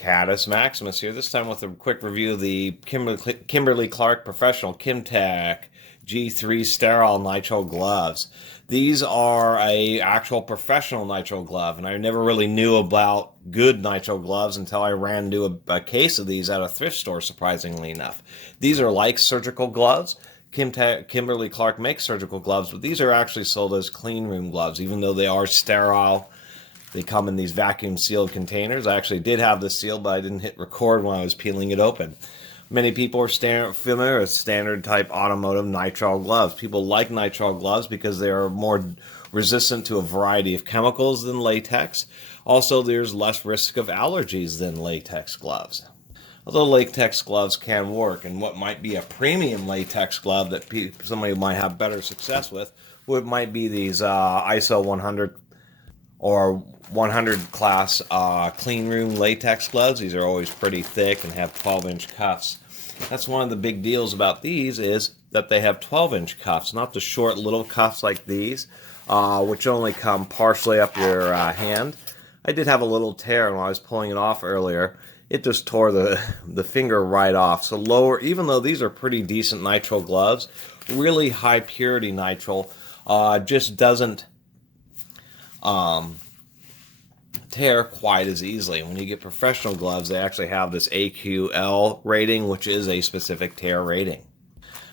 Caddis Maximus here, this time with a quick review of the Kimberly-Clark Professional Kimtech G3 Sterile Nitrile Gloves. These are a actual professional nitrile glove, and I never really knew about good nitrile gloves until I ran into a case of these at a thrift store, surprisingly enough. These are like surgical gloves. Kimberly-Clark makes surgical gloves, but these are actually sold as clean room gloves, even though they are sterile. They come in these vacuum sealed containers. I actually did have this sealed, but I didn't hit record when I was peeling it open. Many people are familiar with standard type automotive nitrile gloves. People like nitrile gloves because they are more resistant to a variety of chemicals than latex. Also, there's less risk of allergies than latex gloves. Although latex gloves can work, and what might be a premium latex glove that somebody might have better success with, might be these ISO 100 or 100 class clean room latex gloves. These are always pretty thick and have 12-inch cuffs. That's one of the big deals about these, is that they have 12-inch cuffs, not the short little cuffs like these, which only come partially up your hand. I did have a little tear when I was pulling it off earlier. It just tore the finger right off. So lower, even though these are pretty decent nitrile gloves, really high purity nitrile just doesn't tear quite as easily. When you get professional gloves, they actually have this AQL rating, which is a specific tear rating.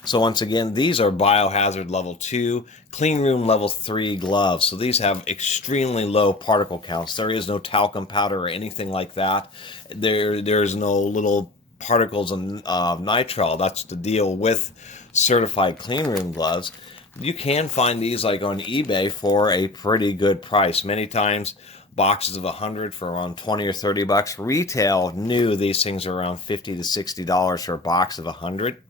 So once again, these are biohazard level 2, clean room level 3 gloves. So these have extremely low particle counts. There is no talcum powder or anything like that. There's no little particles of nitrile. That's the deal with certified clean room gloves. You can find these like on eBay for a pretty good price. Many times boxes of 100 for around 20 or 30 bucks. Retail new, these things are around $50 to $60 for a box of 100.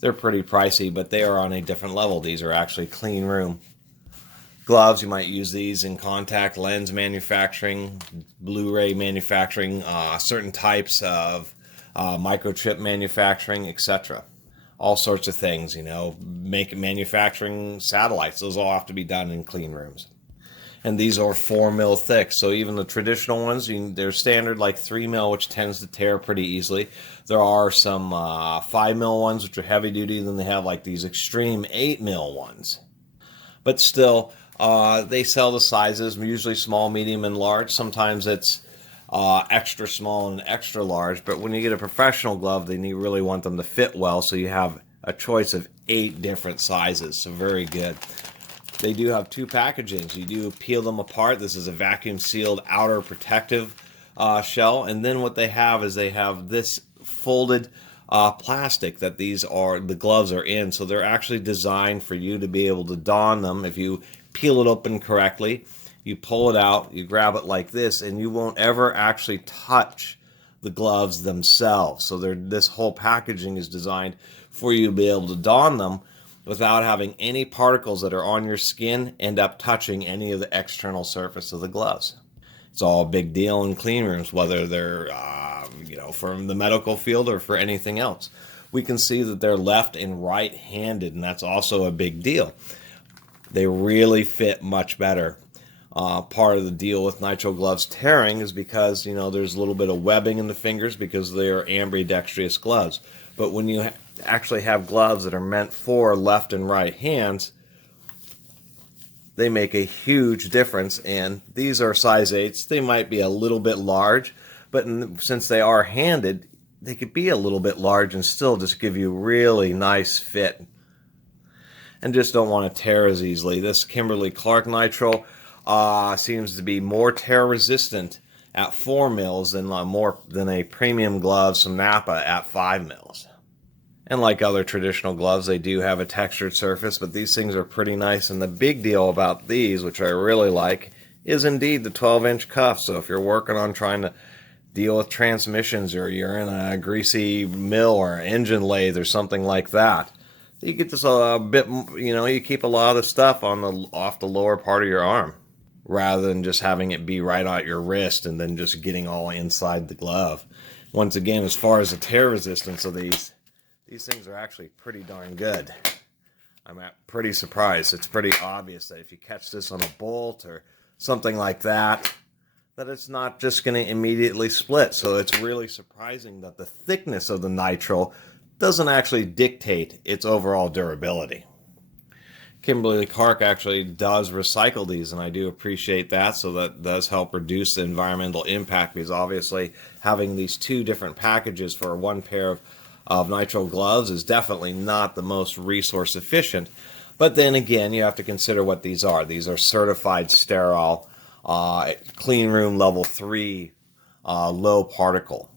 They're pretty pricey, but they are on a different level. These are actually clean room gloves. You might use these in contact lens manufacturing, Blu-ray manufacturing, certain types of microchip manufacturing, etc. All sorts of things, you know, manufacturing satellites. Those all have to be done in clean rooms. And these are 4 mil thick, so even the traditional ones, they're standard like 3 mil, which tends to tear pretty easily. There are some 5 mil ones, which are heavy duty, then they have like these extreme 8 mil ones. But still, they sell the sizes, usually small, medium, and large. Sometimes it's extra small and extra large, but when you get a professional glove, they really want them to fit well, so you have a choice of 8 different sizes, so very good. They do have 2 packagings. You do peel them apart. This is a vacuum sealed outer protective shell, and then what they have is they have this folded plastic that the gloves are in, so they're actually designed for you to be able to don them. If you peel it open correctly, you pull it out, you grab it like this, and you won't ever actually touch the gloves themselves. So this whole packaging is designed for you to be able to don them without having any particles that are on your skin end up touching any of the external surface of the gloves. It's all a big deal in clean rooms, whether they're from the medical field or for anything else. We can see that they're left and right-handed, and that's also a big deal. They really fit much better. Part of the deal with nitrile gloves tearing is because, there's a little bit of webbing in the fingers because they are ambidextrous gloves. But when you actually have gloves that are meant for left and right hands, they make a huge difference. And these are size 8s. They might be a little bit large, but since they are handed, they could be a little bit large and still just give you really nice fit and just don't want to tear as easily. This Kimberly-Clark nitrile seems to be more tear resistant at 4 mils than a premium glove, some Napa, at 5 mils. And like other traditional gloves, they do have a textured surface, but these things are pretty nice. And the big deal about these, which I really like, is indeed the 12-inch cuff. So if you're working on trying to deal with transmissions, or you're in a greasy mill or engine lathe or something like that, you get this a bit, you keep a lot of stuff off the lower part of your arm, rather than just having it be right at your wrist and then just getting all inside the glove. Once again, as far as the tear resistance of these things are actually pretty darn good. I'm pretty surprised. It's pretty obvious that if you catch this on a bolt or something like that, that it's not just going to immediately split. So it's really surprising that the thickness of the nitrile doesn't actually dictate its overall durability. Kimberly-Clark actually does recycle these, and I do appreciate that. So that does help reduce the environmental impact, because obviously having these two different packages for one pair of nitrile gloves is definitely not the most resource efficient. But then again, you have to consider what these are. These are certified sterile, clean room level 3, low particle.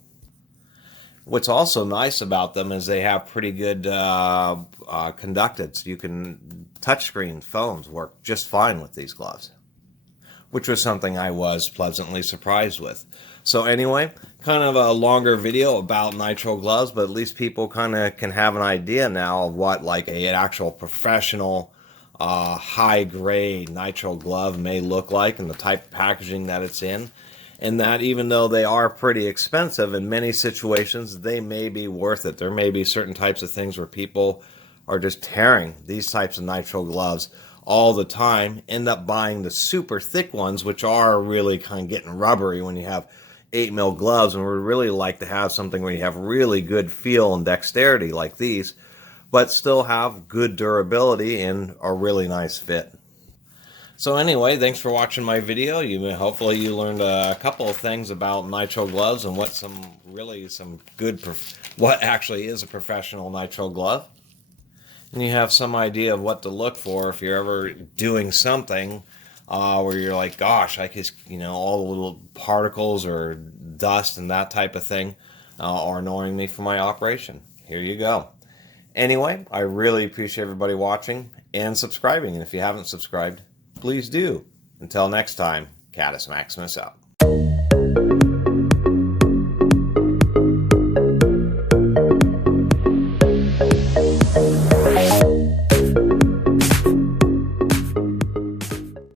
What's also nice about them is they have pretty good conductance. You can touchscreen phones work just fine with these gloves, which was something I was pleasantly surprised with. So anyway, kind of a longer video about nitrile gloves, but at least people kind of can have an idea now of what like an actual professional high grade nitrile glove may look like, and the type of packaging that it's in. And that even though they are pretty expensive, in many situations they may be worth it. There may be certain types of things where people are just tearing these types of nitrile gloves all the time, end up buying the super thick ones, which are really kind of getting rubbery when you have 8mm gloves, and we'd really like to have something where you have really good feel and dexterity like these, but still have good durability and a really nice fit. So anyway, thanks for watching my video. Hopefully you learned a couple of things about nitrile gloves and what what actually is a professional nitrile glove. And you have some idea of what to look for if you're ever doing something where you're like, gosh, I could, all the little particles or dust and that type of thing are annoying me for my operation. Here you go. Anyway, I really appreciate everybody watching and subscribing. And if you haven't subscribed, please do. Until next time, Catus Maximus out.